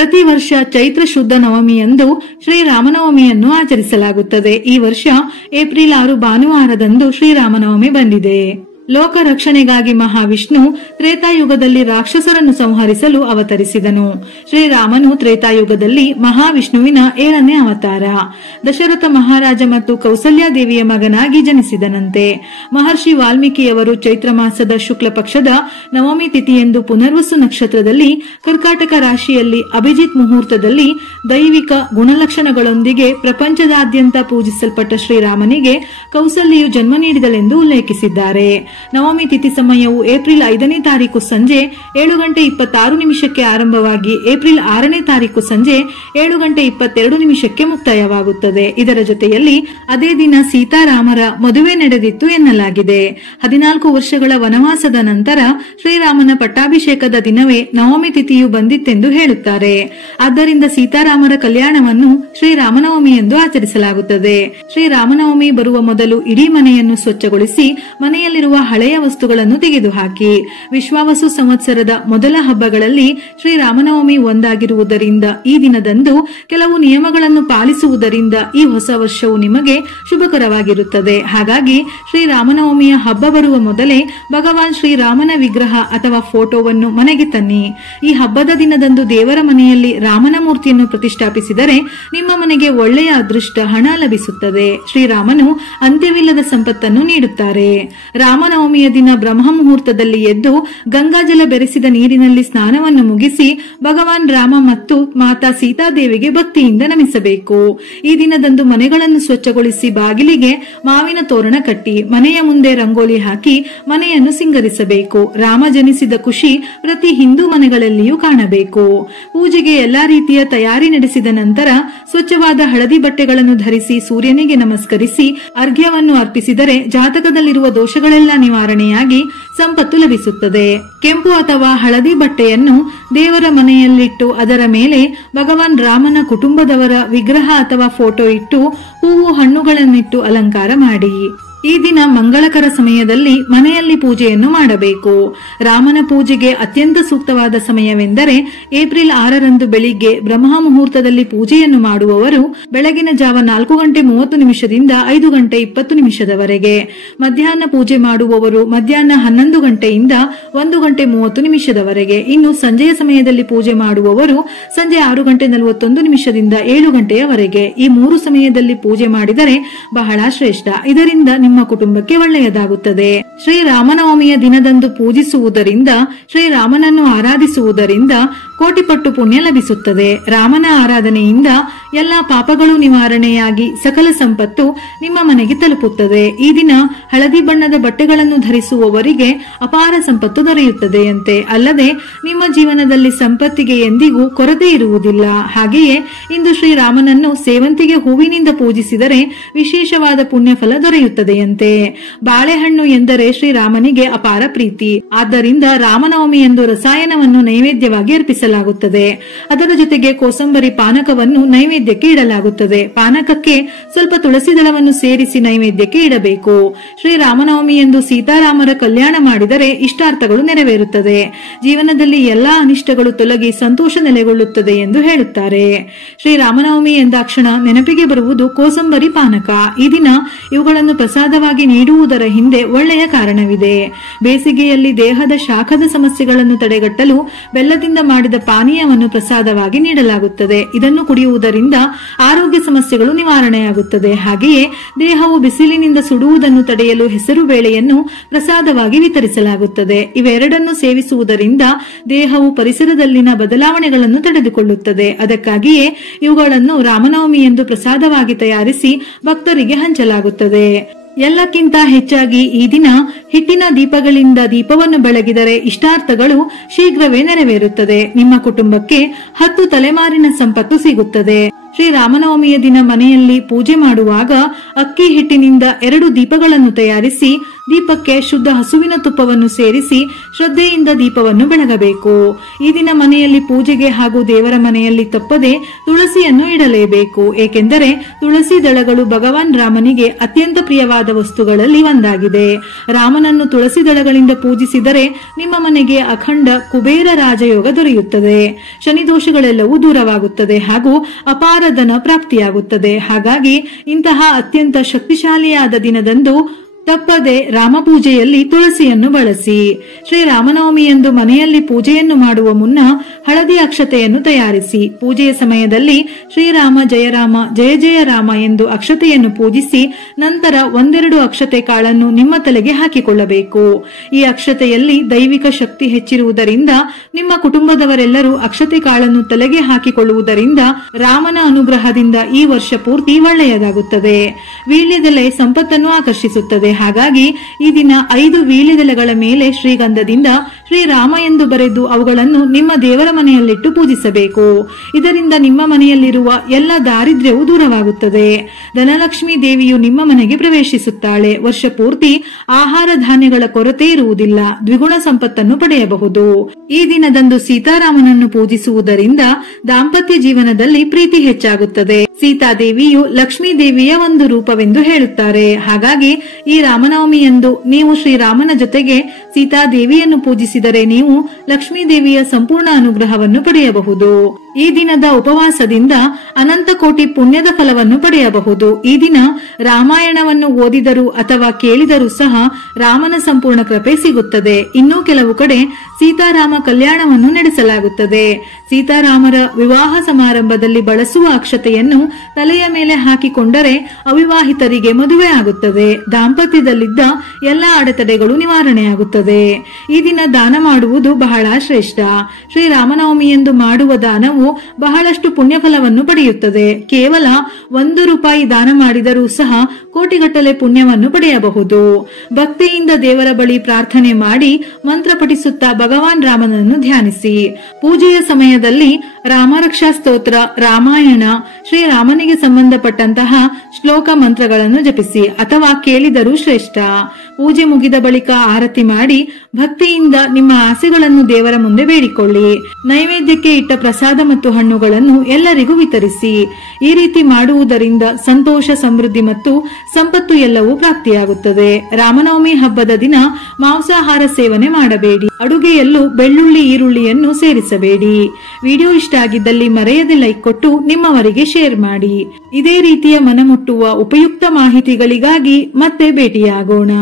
ಪ್ರತಿ ವರ್ಷ ಚೈತ್ರ ಶುದ್ಧ ನವಮಿಯಂದು ಶ್ರೀರಾಮನವಮಿಯನ್ನು ಆಚರಿಸಲಾಗುತ್ತದೆ. ಈ ವರ್ಷ ಏಪ್ರಿಲ್ 6 ಭಾನುವಾರದಂದು ಶ್ರೀರಾಮನವಮಿ ಬಂದಿದೆ. ಲೋಕ ರಕ್ಷಣೆಗಾಗಿ ಮಹಾವಿಷ್ಣು ತ್ರೇತಾಯುಗದಲ್ಲಿ ರಾಕ್ಷಸರನ್ನು ಸಂಹರಿಸಲು ಅವತರಿಸಿದನು. ಶ್ರೀರಾಮನು ತ್ರೇತಾಯುಗದಲ್ಲಿ ಮಹಾವಿಷ್ಣುವಿನ 7ನೇ ಅವತಾರ. ದಶರಥ ಮಹಾರಾಜ ಮತ್ತು ಕೌಸಲ್ಯಾದೇವಿಯ ಮಗನಾಗಿ ಜನಿಸಿದನಂತೆ. ಮಹರ್ಷಿ ವಾಲ್ಮೀಕಿಯವರು ಚೈತ್ರ ಮಾಸದ ಶುಕ್ಲ ಪಕ್ಷದ ನವಮಿ ತಿಥಿಯಂದು ಪುನರ್ವಸು ನಕ್ಷತ್ರದಲ್ಲಿ ಕರ್ಕಾಟಕ ರಾಶಿಯಲ್ಲಿ ಅಭಿಜಿತ್ ಮುಹೂರ್ತದಲ್ಲಿ ದೈವಿಕ ಗುಣಲಕ್ಷಣಗಳೊಂದಿಗೆ ಪ್ರಪಂಚದಾದ್ಯಂತ ಪೂಜಿಸಲ್ಪಟ್ಟ ಶ್ರೀರಾಮನಿಗೆ ಕೌಸಲ್ಯೆಯು ಜನ್ಮ ನೀಡಿದಳೆಂದು ಉಲ್ಲೇಖಿಸಿದ್ದಾರೆ. ನವಮಿ ತಿಥಿ ಸಮಯವು ಏಪ್ರಿಲ್ 5ನೇ ತಾರೀಕು ಸಂಜೆ 7:26 ಆರಂಭವಾಗಿ ಏಪ್ರಿಲ್ 6ನೇ ತಾರೀಕು ಸಂಜೆ 7:22 ಮುಕ್ತಾಯವಾಗುತ್ತದೆ. ಇದರ ಜೊತೆಯಲ್ಲಿ ಅದೇ ದಿನ ಸೀತಾರಾಮರ ಮದುವೆ ನಡೆದಿತ್ತು ಎನ್ನಲಾಗಿದೆ. 14 ವರ್ಷಗಳ ವನವಾಸದ ನಂತರ ಶ್ರೀರಾಮನ ಪಟ್ಟಾಭಿಷೇಕದ ದಿನವೇ ನವಮಿ ತಿಥಿಯು ಬಂದಿತ್ತೆಂದು ಹೇಳುತ್ತಾರೆ. ಆದ್ದರಿಂದ ಸೀತಾರಾಮರ ಕಲ್ಯಾಣವನ್ನು ಶ್ರೀರಾಮನವಮಿ ಎಂದು ಆಚರಿಸಲಾಗುತ್ತದೆ. ಶ್ರೀರಾಮನವಮಿ ಬರುವ ಮೊದಲು ಇಡೀ ಮನೆಯನ್ನು ಸ್ವಚ್ಛಗೊಳಿಸಿ ಮನೆಯಲ್ಲಿರುವ ಹಳೆಯ ವಸ್ತುಗಳನ್ನು ತೆಗೆದುಹಾಕಿ. ವಿಶ್ವಾವಸು ಸಂವತ್ಸರದ ಮೊದಲ ಹಬ್ಬಗಳಲ್ಲಿ ಶ್ರೀರಾಮನವಮಿ ಒಂದಾಗಿರುವುದರಿಂದ ಈ ದಿನದಂದು ಕೆಲವು ನಿಯಮಗಳನ್ನು ಪಾಲಿಸುವುದರಿಂದ ಈ ಹೊಸ ವರ್ಷವು ನಿಮಗೆ ಶುಭಕರವಾಗಿರುತ್ತದೆ. ಹಾಗಾಗಿ ಶ್ರೀರಾಮನವಮಿಯ ಹಬ್ಬ ಬರುವ ಮೊದಲೇ ಭಗವಾನ್ ಶ್ರೀರಾಮನ ವಿಗ್ರಹ ಅಥವಾ ಫೋಟೋವನ್ನು ಮನೆಗೆ ತನ್ನಿ. ಈ ಹಬ್ಬದ ದಿನದಂದು ದೇವರ ಮನೆಯಲ್ಲಿ ರಾಮನ ಮೂರ್ತಿಯನ್ನು ಪ್ರತಿಷ್ಠಾಪಿಸಿದರೆ ನಿಮ್ಮ ಮನೆಗೆ ಒಳ್ಳೆಯ ಅದೃಷ್ಟ ಹಣ ಲಭಿಸುತ್ತದೆ. ಶ್ರೀರಾಮನು ಅಂತ್ಯವಿಲ್ಲದ ಸಂಪತ್ತನ್ನು ನೀಡುತ್ತಾರೆ. ರಾಮನವಮಿಯ ದಿನ ಬ್ರಹ್ಮ ಮುಹೂರ್ತದಲ್ಲಿ ಎದ್ದು ಗಂಗಾಜಲ ಬೆರೆಸಿದ ನೀರಿನಲ್ಲಿ ಸ್ನಾನವನ್ನು ಮುಗಿಸಿ ಭಗವಾನ್ ರಾಮ ಮತ್ತು ಮಾತಾ ಸೀತಾದೇವಿಗೆ ಭಕ್ತಿಯಿಂದ ನಮಿಸಬೇಕು. ಈ ದಿನದಂದು ಮನೆಗಳನ್ನು ಸ್ವಚ್ಛಗೊಳಿಸಿ ಬಾಗಿಲಿಗೆ ಮಾವಿನ ತೋರಣ ಕಟ್ಟಿ ಮನೆಯ ಮುಂದೆ ರಂಗೋಲಿ ಹಾಕಿ ಮನೆಯನ್ನು ಸಿಂಗರಿಸಬೇಕು. ರಾಮ ಜನಿಸಿದ ಖುಷಿ ಪ್ರತಿ ಹಿಂದೂ ಮನೆಗಳಲ್ಲಿಯೂ ಕಾಣಬೇಕು. ಪೂಜೆಗೆ ಎಲ್ಲಾ ರೀತಿಯ ತಯಾರಿ ನಡೆಸಿದ ನಂತರ ಸ್ವಚ್ಛವಾದ ಹಳದಿ ಬಟ್ಟೆಗಳನ್ನು ಧರಿಸಿ ಸೂರ್ಯನಿಗೆ ನಮಸ್ಕರಿಸಿ ಅರ್ಘ್ಯವನ್ನು ಅರ್ಪಿಸಿದರೆ ಜಾತಕದಲ್ಲಿರುವ ದೋಷಗಳೆಲ್ಲ ನಿವಾರಣೆಯಾಗಿ ಸಂಪತ್ತು ಲಭಿಸುತ್ತದೆ. ಕೆಂಪು ಅಥವಾ ಹಳದಿ ಬಟ್ಟೆಯನ್ನು ದೇವರ ಮನೆಯಲ್ಲಿಟ್ಟು ಅದರ ಮೇಲೆ ಭಗವಾನ್ ರಾಮನ ಕುಟುಂಬದವರ ವಿಗ್ರಹ ಅಥವಾ ಫೋಟೋ ಇಟ್ಟು ಹೂವು ಹಣ್ಣುಗಳನ್ನಿಟ್ಟು ಅಲಂಕಾರ ಮಾಡಿ. ಈ ದಿನ ಮಂಗಳಕರ ಸಮಯದಲ್ಲಿ ಮನೆಯಲ್ಲಿ ಪೂಜೆಯನ್ನು ಮಾಡಬೇಕು. ರಾಮನ ಪೂಜೆಗೆ ಅತ್ಯಂತ ಸೂಕ್ತವಾದ ಸಮಯವೆಂದರೆ ಏಪ್ರಿಲ್ 6ರಂದು ಬೆಳಿಗ್ಗೆ ಬ್ರಹ್ಮ ಮುಹೂರ್ತದಲ್ಲಿ ಪೂಜೆಯನ್ನು ಮಾಡುವವರು ಬೆಳಗಿನ ಜಾವ 4:30 5:20 ಮಧ್ಯಾಹ್ನ ಪೂಜೆ ಮಾಡುವವರು ಮಧ್ಯಾಹ್ನ 11 ಗಂಟೆಯಿಂದ 1:30 ಇನ್ನು ಸಂಜೆಯ ಸಮಯದಲ್ಲಿ ಪೂಜೆ ಮಾಡುವವರು ಸಂಜೆ 6:41 7 ಗಂಟೆಯವರೆಗೆ. ಈ 3 ಸಮಯದಲ್ಲಿ ಪೂಜೆ ಮಾಡಿದರೆ ಬಹಳ ಶ್ರೇಷ್ಠ. ಇದರಿಂದ ನಿಮ್ಮ ಕುಟುಂಬಕ್ಕೆ ಒಳ್ಳೆಯದಾಗುತ್ತದೆ. ಶ್ರೀರಾಮನವಮಿಯ ದಿನದಂದು ಪೂಜಿಸುವುದರಿಂದ ಶ್ರೀರಾಮನನ್ನು ಆರಾಧಿಸುವುದರಿಂದ ಕೋಟಿಪಟ್ಟು ಪುಣ್ಯ ಲಭಿಸುತ್ತದೆ. ರಾಮನ ಆರಾಧನೆಯಿಂದ ಎಲ್ಲಾ ಪಾಪಗಳು ನಿವಾರಣೆಯಾಗಿ ಸಕಲ ಸಂಪತ್ತು ನಿಮ್ಮ ಮನೆಗೆ ತಲುಪುತ್ತದೆ. ಈ ದಿನ ಹಳದಿ ಬಣ್ಣದ ಬಟ್ಟೆಗಳನ್ನು ಧರಿಸುವವರಿಗೆ ಅಪಾರ ಸಂಪತ್ತು ದೊರೆಯುತ್ತದೆಯಂತೆ. ಅಲ್ಲದೆ ನಿಮ್ಮ ಜೀವನದಲ್ಲಿ ಸಂಪತ್ತಿಗೆ ಎಂದಿಗೂ ಕೊರತೆ ಇರುವುದಿಲ್ಲ. ಹಾಗೆಯೇ ಇಂದು ಶ್ರೀರಾಮನನ್ನು ಸೇವಂತಿಗೆ ಹೂವಿನಿಂದ ಪೂಜಿಸಿದರೆ ವಿಶೇಷವಾದ ಪುಣ್ಯ ಫಲ ದೊರೆಯುತ್ತದೆಯಂತೆ. ಬಾಳೆಹಣ್ಣು ಎಂದರೆ ಶ್ರೀರಾಮನಿಗೆ ಅಪಾರ ಪ್ರೀತಿ. ಆದ್ದರಿಂದ ರಾಮನವಮಿ ಎಂದು ರಸಾಯನವನ್ನು ನೈವೇದ್ಯವಾಗಿ ಅರ್ಪಿಸಲಾಗುತ್ತದೆ. ಅದರ ಜೊತೆಗೆ ಕೋಸಂಬರಿ ಪಾನಕವನ್ನು ನೈವೇದ್ಯಕ್ಕೆ ಇಡಲಾಗುತ್ತದೆ. ಪಾನಕಕ್ಕೆ ಸ್ವಲ್ಪ ತುಳಸಿ ದಳವನ್ನು ಸೇರಿಸಿ ನೈವೇದ್ಯಕ್ಕೆ ಇಡಬೇಕು. ಶ್ರೀರಾಮನವಮಿ ಎಂದು ಸೀತಾರಾಮರ ಕಲ್ಯಾಣ ಮಾಡಿದರೆ ಇಷ್ಟಾರ್ಥಗಳು ನೆರವೇರುತ್ತದೆ. ಜೀವನದಲ್ಲಿ ಎಲ್ಲಾ ಅನಿಷ್ಟಗಳು ತೊಲಗಿ ಸಂತೋಷ ನೆಲೆಗೊಳ್ಳುತ್ತದೆ ಎಂದು ಹೇಳುತ್ತಾರೆ. ಶ್ರೀರಾಮನವಮಿ ಎಂದಾಕ್ಷಣ ನೆನಪಿಗೆ ಬರುವುದು ಕೋಸಂಬರಿ ಪಾನಕ. ಈ ದಿನ ಇವುಗಳನ್ನು ಪ್ರಸಾದವಾಗಿ ನೀಡುವುದರ ಹಿಂದೆ ಒಳ್ಳೆಯ ಕಾರಣವಿದೆ. ಬೇಸಿಗೆಯಲ್ಲಿ ದೇಹದ ಶಾಖದ ಸಮಸ್ಯೆಗಳನ್ನು ತಡೆಗಟ್ಟಲು ಬೆಲ್ಲದಿಂದ ಮಾಡಿದ ಪಾನೀಯವನ್ನು ಪ್ರಸಾದವಾಗಿ ನೀಡಲಾಗುತ್ತದೆ. ಇದನ್ನು ಕುಡಿಯುವುದರಿಂದ ಆರೋಗ್ಯ ಸಮಸ್ಯೆಗಳು ನಿವಾರಣೆಯಾಗುತ್ತದೆ. ಹಾಗೆಯೇ ದೇಹವು ಬಿಸಿಲಿನಿಂದ ಸುಡುವುದನ್ನು ತಡೆಯಲು ಹೆಸರು ಬೇಳೆಯನ್ನು ಪ್ರಸಾದವಾಗಿ ವಿತರಿಸಲಾಗುತ್ತದೆ. ಇವೆರಡನ್ನು ಸೇವಿಸುವುದರಿಂದ ದೇಹವು ಪರಿಸರದಲ್ಲಿನ ಬದಲಾವಣೆಗಳನ್ನು ತಡೆದುಕೊಳ್ಳುತ್ತದೆ. ಅದಕ್ಕಾಗಿಯೇ ಇವುಗಳನ್ನು ರಾಮನವಮಿ ಎಂದು ಪ್ರಸಾದವಾಗಿ ತಯಾರಿಸಿ ಭಕ್ತರಿಗೆ ಹಂಚಲಾಗುತ್ತದೆ. ಎಲ್ಲಕ್ಕಿಂತ ಹೆಚ್ಚಾಗಿ ಈ ದಿನ ಹಿಟ್ಟಿನ ದೀಪಗಳಿಂದ ದೀಪವನ್ನು ಬೆಳಗಿದರೆ ಇಷ್ಟಾರ್ಥಗಳು ಶೀಘ್ರವೇ ನೆರವೇರುತ್ತದೆ. ನಿಮ್ಮ ಕುಟುಂಬಕ್ಕೆ 10 ತಲೆಮಾರಿನ ಸಂಪತ್ತು ಸಿಗುತ್ತದೆ. ಶ್ರೀರಾಮನವಮಿಯ ದಿನ ಮನೆಯಲ್ಲಿ ಪೂಜೆ ಮಾಡುವಾಗ ಅಕ್ಕಿ ಹಿಟ್ಟಿನಿಂದ 2 ದೀಪಗಳನ್ನು ತಯಾರಿಸಿ ದೀಪಕ್ಕೆ ಶುದ್ಧ ಹಸುವಿನ ತುಪ್ಪವನ್ನು ಸೇರಿಸಿ ಶ್ರದ್ಧೆಯಿಂದ ದೀಪವನ್ನು ಬೆಳಗಬೇಕು. ಈ ದಿನ ಮನೆಯಲ್ಲಿ ಪೂಜೆಗೆ ಹಾಗೂ ದೇವರ ಮನೆಯಲ್ಲಿ ತಪ್ಪದೆ ತುಳಸಿಯನ್ನು ಇಡಲೇಬೇಕು. ಏಕೆಂದರೆ ತುಳಸಿ ದಳಗಳು ಭಗವಾನ್ ರಾಮನಿಗೆ ಅತ್ಯಂತ ಪ್ರಿಯವಾದ ವಸ್ತುಗಳಲ್ಲಿ ಒಂದಾಗಿದೆ. ರಾಮನನ್ನು ತುಳಸಿ ದಳಗಳಿಂದ ಪೂಜಿಸಿದರೆ ನಿಮ್ಮ ಮನೆಗೆ ಅಖಂಡ ಕುಬೇರ ರಾಜಯೋಗ ದೊರೆಯುತ್ತದೆ. ಶನಿ ದೋಷಗಳೆಲ್ಲವೂ ದೂರವಾಗುತ್ತದೆ ಹಾಗೂ ಅಪಾರ ಧನ ಪ್ರಾಪ್ತಿಯಾಗುತ್ತದೆ. ಹಾಗಾಗಿ ಇಂತಹ ಅತ್ಯಂತ ಶಕ್ತಿಶಾಲಿಯಾದ ದಿನದಂದು ತಪ್ಪದೆ ರಾಮ ಪೂಜೆಯಲ್ಲಿ ತುಳಸಿಯನ್ನು ಬಳಸಿ. ಶ್ರೀರಾಮನವಮಿಯಂದು ಮನೆಯಲ್ಲಿ ಪೂಜೆಯನ್ನು ಮಾಡುವ ಮುನ್ನ ಹಳದಿ ಅಕ್ಷತೆಯನ್ನು ತಯಾರಿಸಿ ಪೂಜೆಯ ಸಮಯದಲ್ಲಿ ಶ್ರೀರಾಮ ಜಯರಾಮ ಜಯ ಜಯ ರಾಮ ಎಂದು ಅಕ್ಷತೆಯನ್ನು ಪೂಜಿಸಿ ನಂತರ ಒಂದೆರಡು ಅಕ್ಷತೆ ಕಾಳನ್ನು ನಿಮ್ಮ ತಲೆಗೆ ಹಾಕಿಕೊಳ್ಳಬೇಕು. ಈ ಅಕ್ಷತೆಯಲ್ಲಿ ದೈವಿಕ ಶಕ್ತಿ ಹೆಚ್ಚಿರುವುದರಿಂದ ನಿಮ್ಮ ಕುಟುಂಬದವರೆಲ್ಲರೂ ಅಕ್ಷತೆ ಕಾಳನ್ನು ತಲೆಗೆ ಹಾಕಿಕೊಳ್ಳುವುದರಿಂದ ರಾಮನ ಅನುಗ್ರಹದಿಂದ ಈ ವರ್ಷ ಪೂರ್ತಿ ಒಳ್ಳೆಯದಾಗುತ್ತದೆ. ವೀಳ್ಯದೆಲೆ ಸಂಪತ್ತನ್ನು ಆಕರ್ಷಿಸುತ್ತದೆ. ಹಾಗಾಗಿ ಈ ದಿನ 5 ವೀಳ್ಯದೆಲೆಗಳ ಮೇಲೆ ಶ್ರೀಗಂಧದಿಂದ ಶ್ರೀರಾಮ ಎಂದು ಬರೆದು ಅವುಗಳನ್ನು ನಿಮ್ಮ ದೇವರ ಮನೆಯಲ್ಲಿಟ್ಟು ಪೂಜಿಸಬೇಕು. ಇದರಿಂದ ನಿಮ್ಮ ಮನೆಯಲ್ಲಿರುವ ಎಲ್ಲ ದಾರಿದ್ರ್ಯವೂ ದೂರವಾಗುತ್ತದೆ. ಧನಲಕ್ಷ್ಮೀ ದೇವಿಯು ನಿಮ್ಮ ಮನೆಗೆ ಪ್ರವೇಶಿಸುತ್ತಾಳೆ. ವರ್ಷ ಪೂರ್ತಿ ಆಹಾರ ಧಾನ್ಯಗಳ ಕೊರತೆ ಇರುವುದಿಲ್ಲ. ದ್ವಿಗುಣ ಸಂಪತ್ತನ್ನು ಪಡೆಯಬಹುದು. ಈ ದಿನದಂದು ಸೀತಾರಾಮನನ್ನು ಪೂಜಿಸುವುದರಿಂದ ದಾಂಪತ್ಯ ಜೀವನದಲ್ಲಿ ಪ್ರೀತಿ ಹೆಚ್ಚಾಗುತ್ತದೆ. ಸೀತಾದೇವಿಯು ಲಕ್ಷ್ಮೀ ದೇವಿಯ ಒಂದು ರೂಪವೆಂದು ಹೇಳುತ್ತಾರೆ. ಹಾಗಾಗಿ ಈ ರಾಮನವಮಿಯಂದು ನೀವು ಶ್ರೀರಾಮನ ಜೊತೆಗೆ ಸೀತಾದೇವಿಯನ್ನು ಪೂಜಿಸಿದರೆ ನೀವು ಲಕ್ಷ್ಮೀ ದೇವಿಯ ಸಂಪೂರ್ಣ ಅನುಗ್ರಹವನ್ನು ಪಡೆಯಬಹುದು. ಈ ದಿನದ ಉಪವಾಸದಿಂದ ಅನಂತ ಕೋಟಿ ಪುಣ್ಯದ ಫಲವನ್ನು ಪಡೆಯಬಹುದು. ಈ ದಿನ ರಾಮಾಯಣವನ್ನು ಓದಿದರೂ ಅಥವಾ ಕೇಳಿದರೂ ಸಹ ರಾಮನ ಸಂಪೂರ್ಣ ಕೃಪೆ ಸಿಗುತ್ತದೆ. ಇನ್ನೂ ಕೆಲವು ಕಡೆ ಸೀತಾರಾಮ ಕಲ್ಯಾಣವನ್ನು ನಡೆಸಲಾಗುತ್ತದೆ. ಸೀತಾರಾಮರ ವಿವಾಹ ಸಮಾರಂಭದಲ್ಲಿ ಬಳಸುವ ಅಕ್ಷತೆಯನ್ನು ತಲೆಯ ಮೇಲೆ ಹಾಕಿಕೊಂಡರೆ ಅವಿವಾಹಿತರಿಗೆ ಮದುವೆ ಆಗುತ್ತದೆ. ದಾಂಪತ್ಯದಲ್ಲಿದ್ದ ಎಲ್ಲ ಅಡೆತಡೆಗಳು ನಿವಾರಣೆಯಾಗುತ್ತದೆ. ಈ ದಿನ ದಾನ ಮಾಡುವುದು ಬಹಳ ಶ್ರೇಷ್ಠ. ಶ್ರೀರಾಮನವಮಿಯಂದು ಮಾಡುವ ದಾನವು ಬಹಳಷ್ಟು ಪುಣ್ಯಫಲವನ್ನು ಪಡೆಯುತ್ತದೆ. ಕೇವಲ 1 ರೂಪಾಯಿ ದಾನ ಮಾಡಿದರೂ ಸಹ ಕೋಟಿಗಟ್ಟಲೆ ಪುಣ್ಯವನ್ನು ಪಡೆಯಬಹುದು. ಭಕ್ತಿಯಿಂದ ದೇವರ ಬಳಿ ಪ್ರಾರ್ಥನೆ ಮಾಡಿ ಮಂತ್ರ ಪಠಿಸುತ್ತಾ ಭಗವಾನ್ ರಾಮನನ್ನು ಧ್ಯಾನಿಸಿ. ಪೂಜೆಯ ಸಮಯದಲ್ಲಿ ರಾಮರಕ್ಷಾ ಸ್ತೋತ್ರ, ರಾಮಾಯಣ, ಶ್ರೀರಾಮನಿಗೆ ಸಂಬಂಧಪಟ್ಟಂತಹ ಶ್ಲೋಕ ಮಂತ್ರಗಳನ್ನು ಜಪಿಸಿ ಅಥವಾ ಕೇಳಿದರೂ ಶ್ರೇಷ್ಠ. ಪೂಜೆ ಮುಗಿದ ಬಳಿಕ ಆರತಿ ಮಾಡಿ ಭಕ್ತಿಯಿಂದ ನಿಮ್ಮ ಆಸೆಗಳನ್ನು ದೇವರ ಮುಂದೆ ಬೇಡಿಕೊಳ್ಳಿ. ನೈವೇದ್ಯಕ್ಕೆ ಇಟ್ಟ ಪ್ರಸಾದ ಮತ್ತು ಹಣ್ಣುಗಳನ್ನು ಎಲ್ಲರಿಗೂ ವಿತರಿಸಿ. ಈ ರೀತಿ ಮಾಡುವುದರಿಂದ ಸಂತೋಷ, ಸಮೃದ್ಧಿ ಮತ್ತು ಸಂಪತ್ತು ಎಲ್ಲವೂ ಪ್ರಾಪ್ತಿಯಾಗುತ್ತದೆ. ರಾಮನವಮಿ ಹಬ್ಬದ ದಿನ ಮಾಂಸಾಹಾರ ಸೇವನೆ ಮಾಡಬೇಡಿ. ಅಡುಗೆಯಲ್ಲೂ ಬೆಳ್ಳುಳ್ಳಿ, ಈರುಳ್ಳಿಯನ್ನು ಸೇರಿಸಬೇಡಿ. ವಿಡಿಯೋ ಇಷ್ಟ ಆಗಿದ್ದಲ್ಲಿ ಮರೆಯದೆ ಲೈಕ್ ಕೊಟ್ಟು ನಿಮ್ಮವರಿಗೆ ಶೇರ್ ಮಾಡಿ. ಇದೇ ರೀತಿಯ ಮನಮುಟ್ಟುವ ಉಪಯುಕ್ತ ಮಾಹಿತಿಗಳಿಗಾಗಿ ಮತ್ತೆ ಭೇಟಿಯಾಗೋಣ.